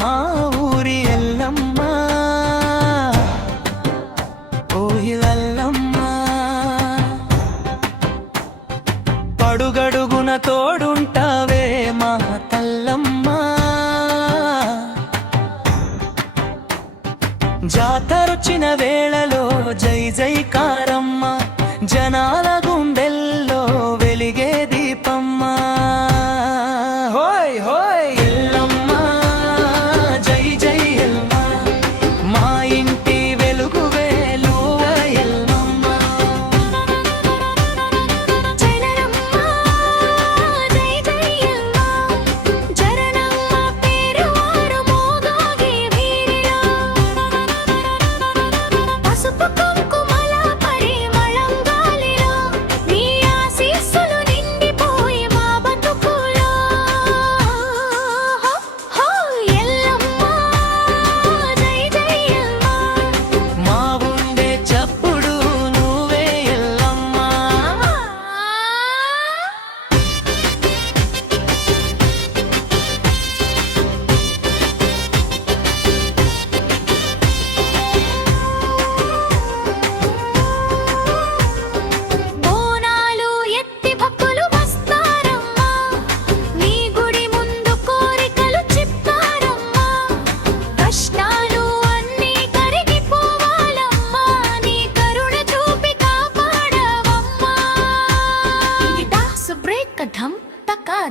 మా ఊరి ఎల్లమ్మ ఓహిలల్లమ్మ పడుగడుగున తోడుంటావే మా తల్లమ్మ జాతరొచ్చిన వేళలో జై జైకారమ్మ జనాల గుండెల్లో వెలిగే దీపమ్మ హోయ్ హోయ్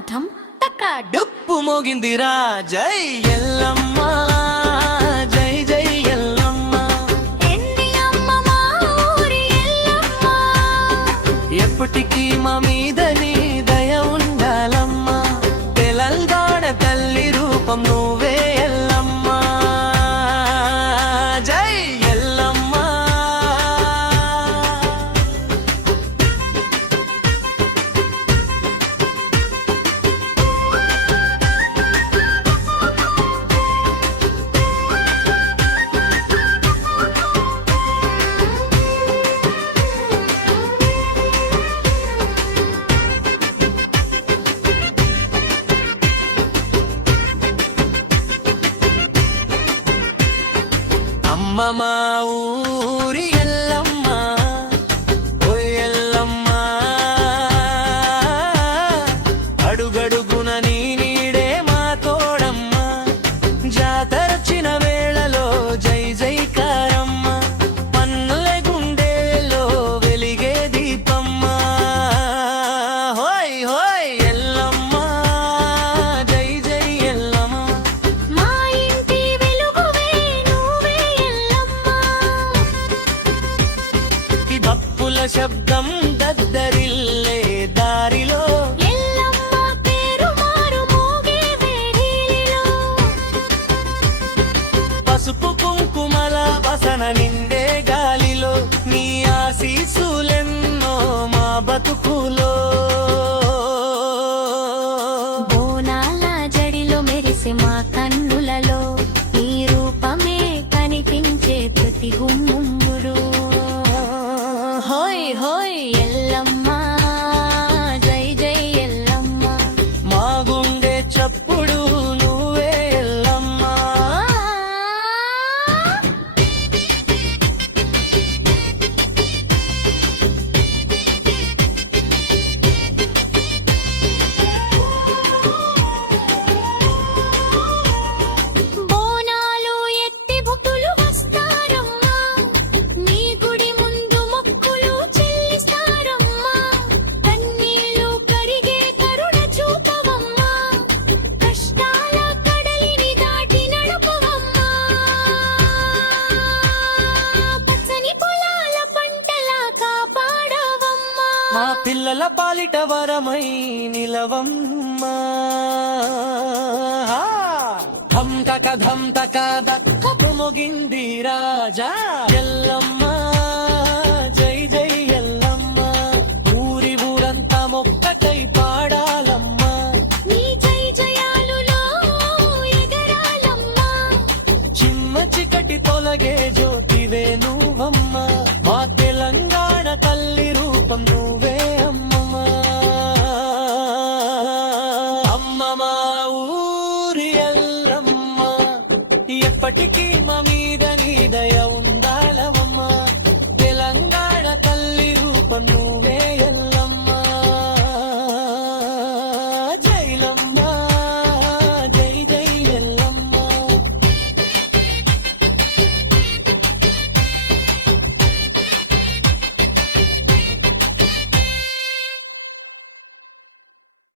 ఢం టక డప్పు మోగిందిరా జై ఎల్లమ్మ జై జై ఎల్లమ్మ ఎన్ని అమ్మ మా ఊరి ఎల్లమ్మ ఎప్పటికీ మా మీద నీ దయ ఉండాలమ్మ తెలంగాణ తల్లి రూపం నువ్వే ఎల్లమ్మ జై ఎల్లమ్మ మా ఊరి ఎల్లమ్మ ఓ ఎల్లమ్మ అడుగడుగున నీ నీడే మా తోడమ్మ జాతరచిన వేళలో జై జైకారమ్మ పన్నుల గుండెలో వెలిగే దీపమ్మ హోయ్ హోయ్ ఎల్లమ్మ జై జై ఎల్లమ్మ మా ఇంటి వెలుగువే నువ్వే భక్తుల శబ్దం దద్దరిల్లే దారిలో ఎల్లమ్మ పేరు మారు మోగే వేడిలో పసుపు కుంకుమల వసన నిండే గాలిలో నీ ఆశీసులెన్నో మా బతుకులో బోనాల జడిలో మెరిసే మా కన్నులలో నీ రూపమే కనిపించే ప్రతి గుమ్ముడు హోయ్ హోయ్ ఎల్లమ్మ జై జై ఎల్లమ్మ మా గుండె చప్పుడు నువ్వే ఎల్లమ్మ బోనాలు ఎత్తి భక్తులు వస్తారమ్మా నీ గుడి ముందు మొక్కులు చెల్లిస్తారమ్మా కన్నీళ్లు కడిగే కరుణ చూపవమ్మా కష్టాల కడలిని దాటి నడపవమ్మా పచ్చని పొలాల పంటలా కాపాడవమ్మా మా పిల్లల పాలిట వరమై నిలవమ్మా ధం తక దక్కపు మొగింది రాజా ఎల్లమ్మ జై జై ఎల్లమ్మ ఊరి ఊరంతా మొక్కటై పాడాల తొలగే జ్యోతివే నువ్వమ్మ మా తెలంగాణ తల్లి రూపం నువ్వే అమ్మమ్మా అమ్మ మా ఊరి ఎల్లమ్మ ఎప్పటికీ మా మీద